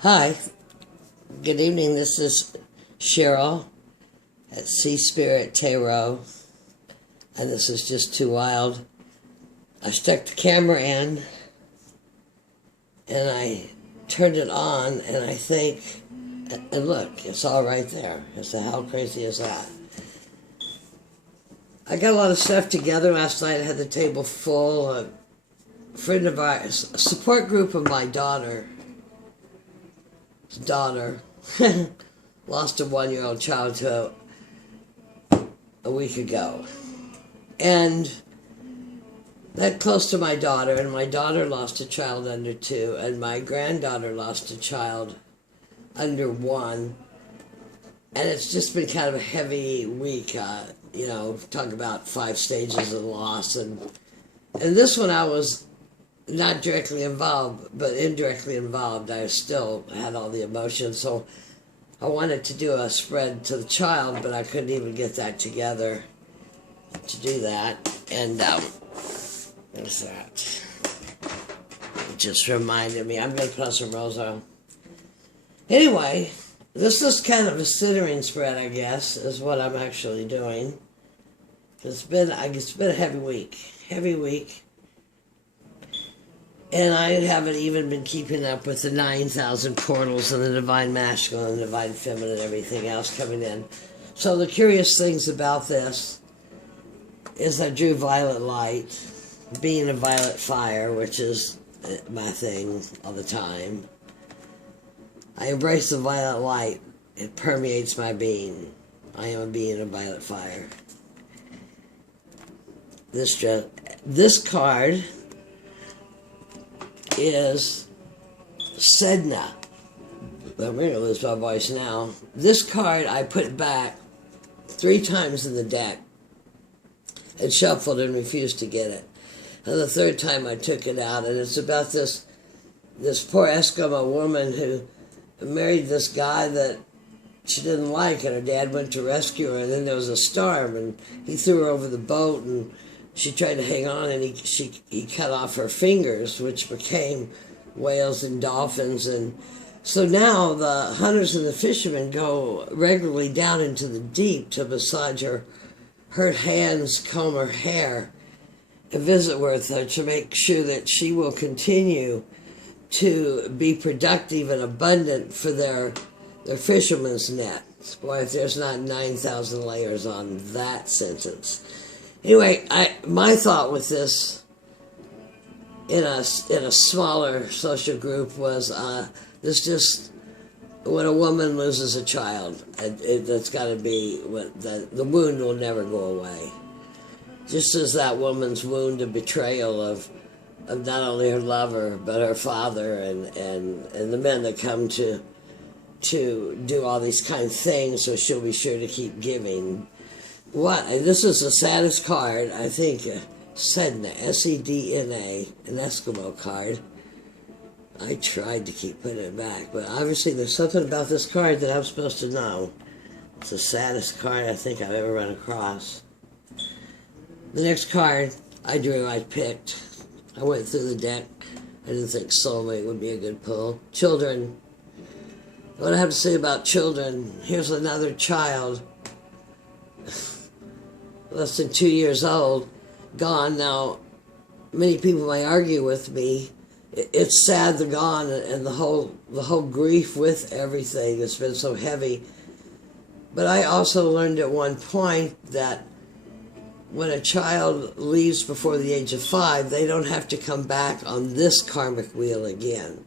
Hi, good evening. This is Cheryl at Sea Spirit Tarot, and this is just too wild. I stuck the camera in, and I turned it on, and I think, and look, it's all right there. So how crazy is that? I got a lot of stuff together last night. I had the table full. A friend of ours, a support group of my daughter lost a 1-year-old child to a week ago. And that close to my daughter, and my daughter lost a child under 2, and my granddaughter lost a child under 1. And it's just been kind of a heavy week, talk about 5 stages of loss. And this one I was not directly involved, but indirectly involved. I still had all the emotions, so I wanted to do a spread to the child, but I couldn't even get that together to do that. And what is that? It just reminded me. I'm going to put on some rose oil. Anyway, this is kind of a centering spread, I guess, is what I'm actually doing. It's been a heavy week. And I haven't even been keeping up with the 9,000 portals and the divine masculine and divine feminine and everything else coming in. So the curious things about this is I drew violet light, being a violet fire, which is my thing all the time. I embrace the violet light. It permeates my being. I am a being of violet fire. This card is Sedna. I'm going to lose my voice now. This card I put back 3 times in the deck and shuffled and refused to get it. And the 3rd time I took it out, and it's about this poor Eskimo woman who married this guy that she didn't like, and her dad went to rescue her, and then there was a storm, and he threw her over the boat, and she tried to hang on, and he cut off her fingers, which became whales and dolphins. And so now the hunters and the fishermen go regularly down into the deep to massage her hurt hands, comb her hair, and visit with her to make sure that she will continue to be productive and abundant for their fisherman's nets. Boy, if there's not 9,000 layers on that sentence. Anyway, my thought with this in a smaller social group was this just when a woman loses a child, that's got to be the wound will never go away. Just as that woman's wound of betrayal of not only her lover but her father and the men that come to do all these kind of things, so she'll be sure to keep giving. This is the saddest card, I think, Sedna, S-E-D-N-A, an Eskimo card. I tried to keep putting it back, but obviously there's something about this card that I'm supposed to know. It's the saddest card I think I've ever run across. The next card I picked. I went through the deck. I didn't think soulmate would be a good pull. Children. What I have to say about children, here's another child, less than 2 years old, gone. Now, many people may argue with me. It's sad they're gone, and the whole grief with everything has been so heavy. But I also learned at one point that when a child leaves before the age of 5, they don't have to come back on this karmic wheel again.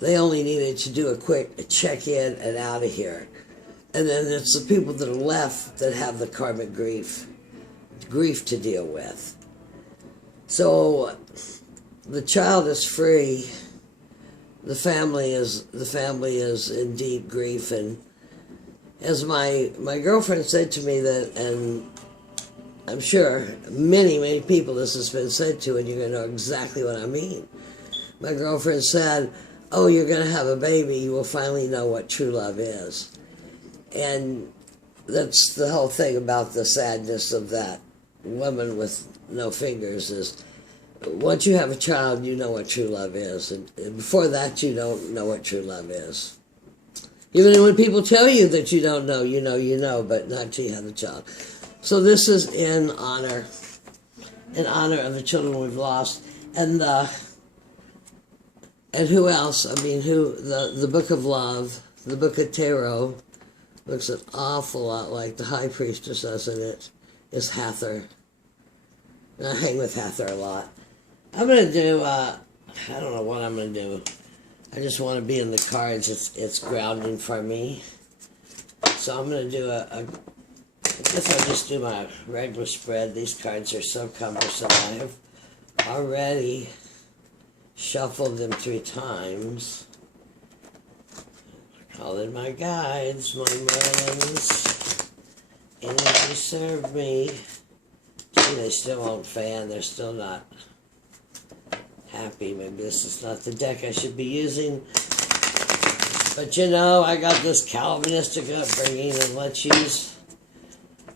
They only needed to do a quick check-in and out of here. And then it's the people that are left that have the karmic grief to deal with. So the child is free. The family is in deep grief. And as my girlfriend said to me that, and I'm sure many people this has been said to, and you're going to know exactly what I mean. My girlfriend said, "Oh, you're going to have a baby, you will finally know what true love is." And that's the whole thing about the sadness of that woman with no fingers is once you have a child, you know what true love is. And before that, you don't know what true love is. Even when people tell you that you don't know, you know, but not until you have a child. So this is in honor of the children we've lost. And who else? I mean, the Book of Love, the Book of Tarot, looks an awful lot like the High Priestess, doesn't it? Is Hathor. And I hang with Hathor a lot. I'm going to do, I don't know what I'm going to do. I just want to be in the cards. It's grounding for me. So I'm going to do I guess I'll just do my regular spread. These cards are so cumbersome. I have already shuffled them 3 times. Call in my guides, my Merlins. Energy serve me. See, they still won't fan. They're still not happy. Maybe this is not the deck I should be using. But you know, I got this Calvinistic upbringing, and let's use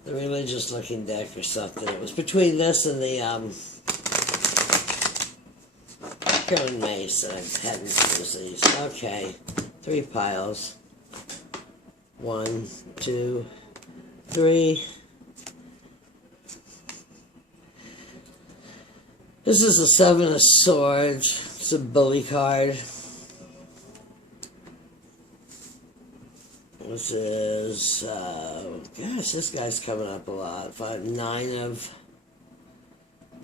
the religious looking deck or something. It was between this and the Karen Mace that I hadn't used these. Okay, 3 piles. 1, 2, 3. This is the 7 of Swords. It's a bully card. This is, gosh, this guy's coming up a lot. 9 of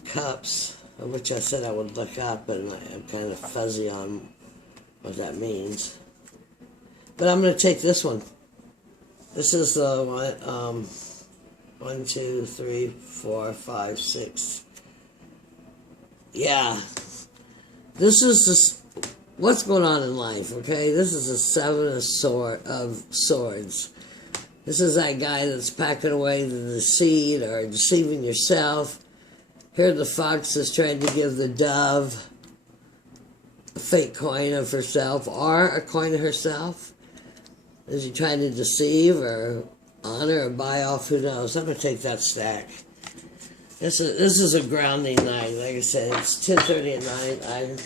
Cups, which I said I would look up, and I'm kind of fuzzy on what that means. But I'm going to take this one. This is the 1, 2, 3, 4, 5, 6. Yeah, this is what's going on in life, okay? This is a 7 of Swords. This is that guy that's packing away the deceit or deceiving yourself. Here the fox is trying to give the dove a fake coin of herself or a coin of herself. Is he trying to deceive or honor or buy off? Who knows? I'm going to take that stack. This is a grounding night. Like I said, it's 10:30 at night. I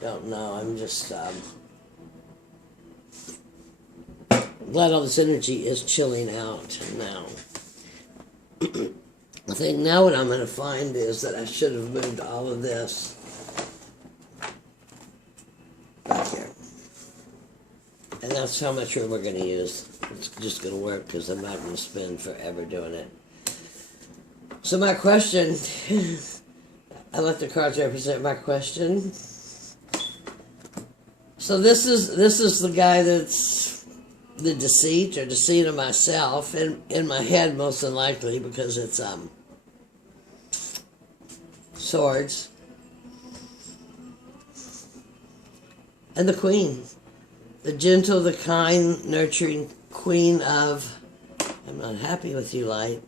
don't know. I'm just glad all this energy is chilling out now. I think now what I'm going to find is that I should have moved all of this back here. And that's how much room we're going to use. It's just going to work because I'm not going to spend forever doing it. So my question, I let the cards represent my question. So this is the guy that's the deceit of myself in my head, most unlikely, because it's Swords. And the Queen, the gentle, the kind, nurturing Queen of, I'm not happy with you, Light.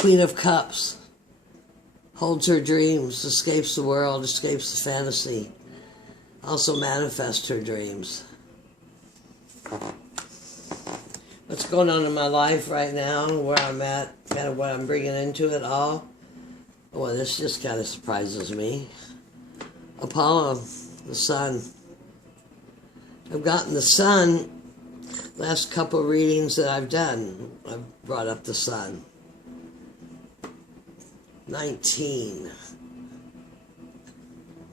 Queen of Cups, holds her dreams, escapes the world, escapes the fantasy, also manifests her dreams. What's going on in my life right now, where I'm at, kind of what I'm bringing into it all? Well, this just kind of surprises me. Apollo, the sun. I've gotten the sun, last couple readings that I've done, I've brought up the sun. 19.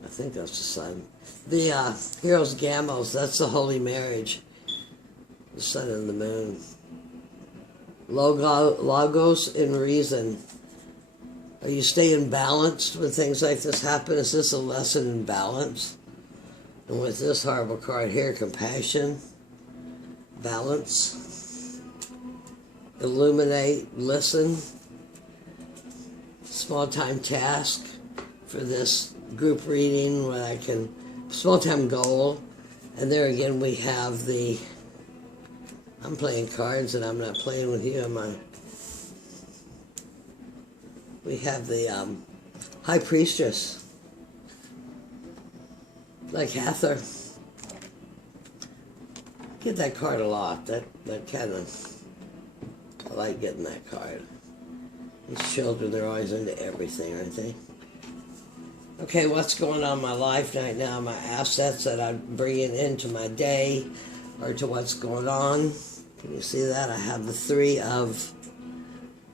I think that's the sun. The Heroes Gamos, that's the holy marriage. The sun and the moon. Logos and reason. Are you staying balanced when things like this happen? Is this a lesson in balance? And with this horrible card here, compassion, balance, illuminate, listen. Small-time task for this group reading where I can, small-time goal, and there again we have the, I'm playing cards and I'm not playing with you, we have the High Priestess, like Hathor. Get that card a lot, that kind of, I like getting that card. These children, they're always into everything, aren't they? Okay, what's going on in my life right now? My assets that I'm bringing into my day or to what's going on. Can you see that? I have the three of,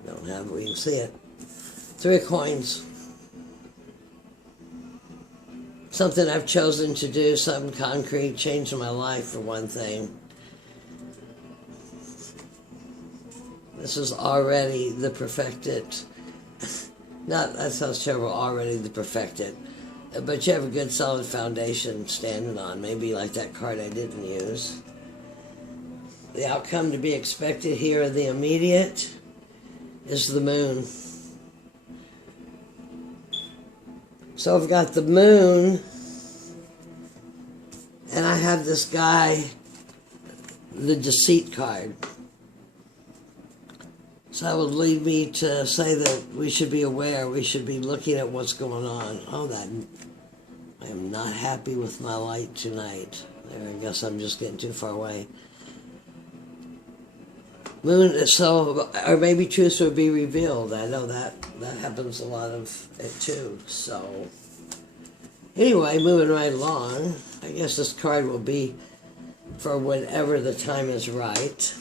don't have it, we can see it. 3 of coins. Something I've chosen to do, something concrete, changing my life for one thing. This is already the perfected. Not, that sounds terrible, already the perfected. But you have a good solid foundation standing on, maybe like that card I didn't use. The outcome to be expected here in the immediate is the moon. So I've got the moon, and I have this guy, the deceit card. So that would lead me to say that we should be aware, we should be looking at what's going on. Oh, that I am not happy with my light tonight. There, I guess I'm just getting too far away. Moon, so, or maybe truth will be revealed. I know that happens a lot of it too. So, anyway, moving right along. I guess this card will be for whenever the time is right.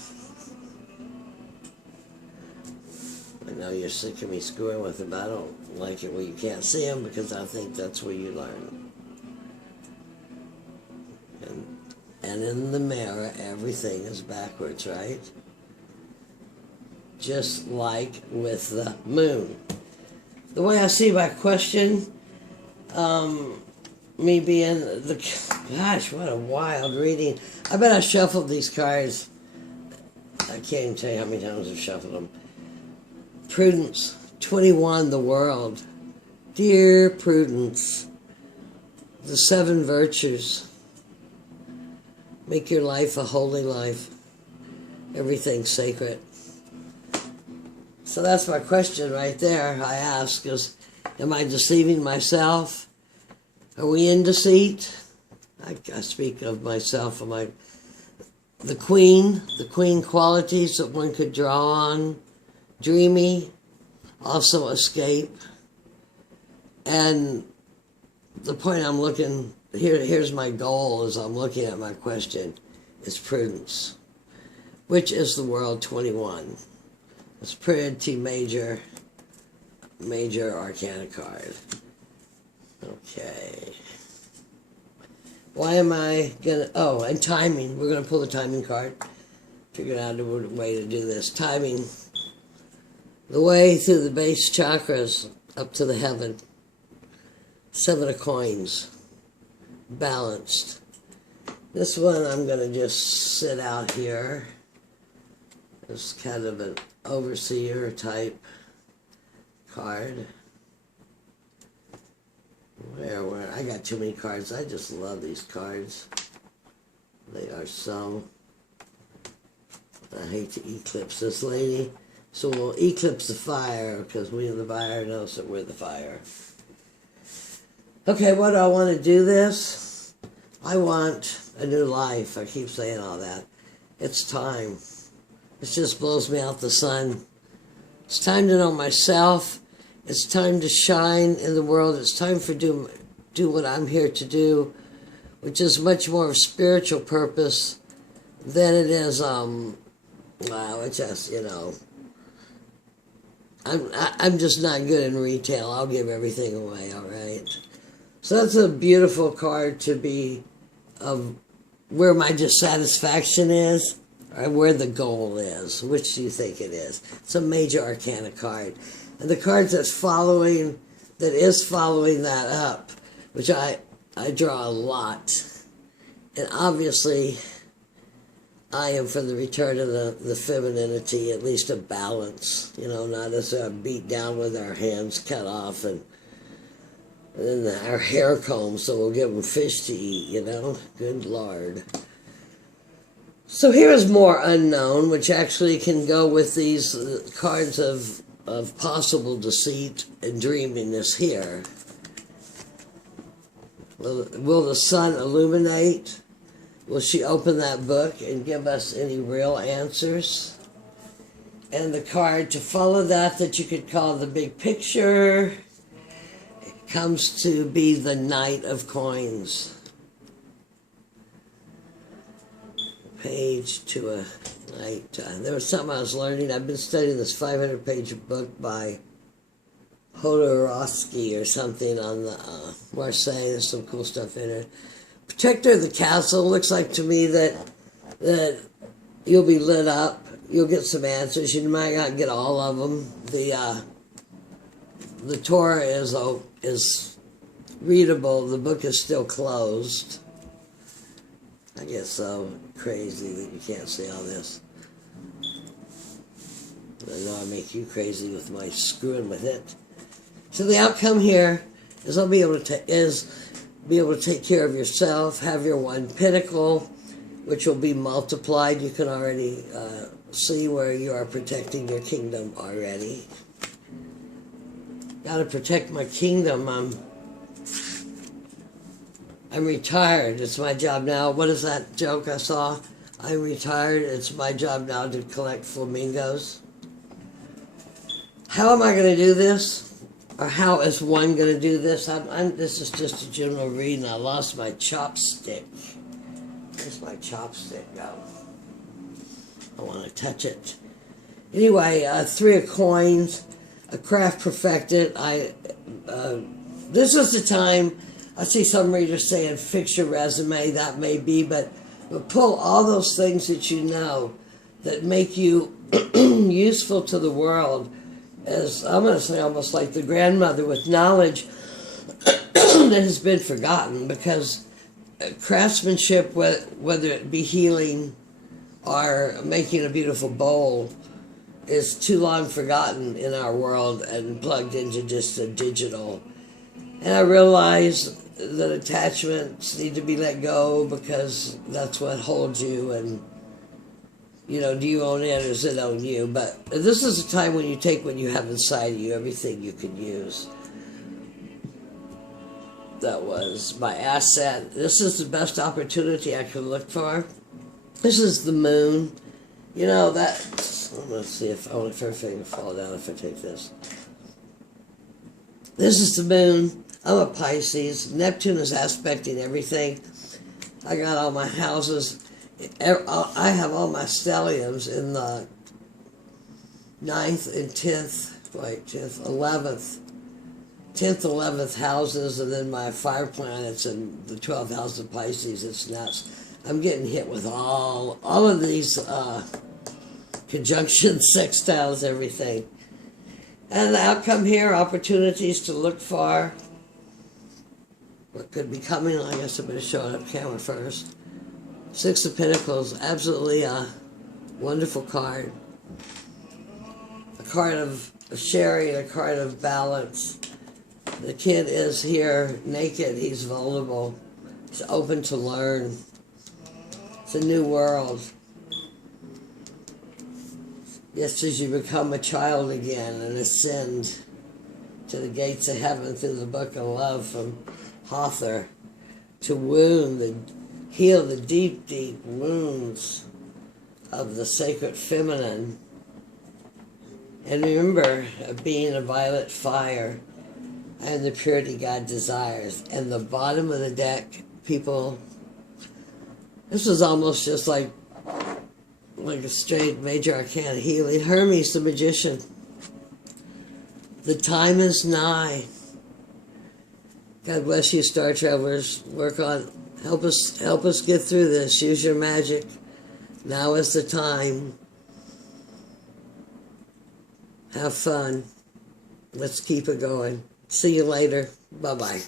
I know you're sick of me screwing with them, but I don't like it when you can't see them because I think that's where you learn. And in the mirror, everything is backwards, right? Just like with the moon. The way I see my question, me being gosh, what a wild reading. I bet I shuffled these cards. I can't even tell you how many times I've shuffled them. Prudence, 21, the world. Dear Prudence, the 7 virtues. Make your life a holy life. Everything's sacred. So that's my question right there. I ask is, am I deceiving myself? Are we in deceit? I speak of myself, am I the queen qualities that one could draw on. Dreamy, also escape. And the point I'm looking, here's my goal as I'm looking at my question, is prudence, which is the world 21. It's pretty major arcana card. Okay. Why am I gonna, oh, and timing. We're gonna pull the timing card. Figured out a way to do this. Timing. The way through the base chakras up to the heaven. 7 of coins. Balanced. This one I'm going to just sit out here. It's kind of an overseer type card. Where? I got too many cards. I just love these cards. They are so... I hate to eclipse this lady. So we'll eclipse the fire, because we the fire knows that we're the fire. Okay, what do I want to do this? I want a new life. I keep saying all that. It's time. It just blows me out the sun. It's time to know myself. It's time to shine in the world. It's time for do what I'm here to do, which is much more of spiritual purpose than it is, well, it's just, you know, I'm just not good in retail. I'll give everything away, all right? So that's a beautiful card to be of where my dissatisfaction is or where the goal is. Which do you think it is? It's a major arcana card. And the cards that is following that up, which I draw a lot. And obviously, I am for the return of the femininity, at least a balance, you know, not as beat down with our hands cut off and our hair combed so we'll give them fish to eat, you know. Good Lord. So here's more unknown, which actually can go with these cards of possible deceit and dreaminess here. Will the sun illuminate? Will she open that book and give us any real answers? And the card to follow that you could call the big picture, comes to be the Knight of Coins. Page to a night. There was something I was learning. I've been studying this 500-page book by Hodorowski or something on the Marseille. There's some cool stuff in it. Protector of the Castle. Looks like to me that you'll be lit up. You'll get some answers. You might not get all of them. The Torah is readable. The book is still closed. I get so crazy that you can't see all this. I know I make you crazy with my screwing with it. So the outcome here is be able to take care of yourself, have your one pinnacle, which will be multiplied. You can already see where you are protecting your kingdom already. Got to protect my kingdom. I'm retired. It's my job now. What is that joke I saw? I'm retired. It's my job now to collect flamingos. How am I going to do this? Or how is one going to do this? This is just a general reading. I lost my chopstick. Where's my chopstick go? I want to touch it. Anyway, 3 of coins, a craft perfected. This is the time. I see some readers saying fix your resume. That may be, but pull all those things that you know that make you useful to the world. As I'm going to say, almost like the grandmother with knowledge that has been forgotten, because craftsmanship, whether it be healing or making a beautiful bowl, is too long forgotten in our world and plugged into just a digital. And I realize that attachments need to be let go, because that's what holds you. And, you know, do you own it or does it own you? But this is a time when you take what you have inside of you, everything you can use. That was my asset. This is the best opportunity I could look for. This is the moon. You know, I'm going to see if everything will fall down if I take this. This is the moon. I'm a Pisces. Neptune is aspecting everything. I got all my houses. I have all my stelliums in the 9th and 11th 11th houses, and then my fire planets in the 12th house of Pisces. It's nuts. I'm getting hit with all of these conjunctions, sextiles, everything. And the outcome here, opportunities to look for what could be coming. I guess I better show it up camera first. 6 of Pentacles, absolutely a wonderful card. A card of sharing, a card of balance. The kid is here naked, he's vulnerable, he's open to learn. It's a new world. Just as you become a child again and ascend to the gates of heaven through the book of love from Hawthorne, to heal the deep, deep wounds of the sacred feminine. And remember, being a violet fire and the purity God desires. And the bottom of the deck, people, this was almost just like a straight major arcana healing. Hermes, the magician. The time is nigh. God bless you, Star Travelers. Help us get through this. Use your magic. Now is the time. Have fun. Let's keep it going. See you later. Bye-bye.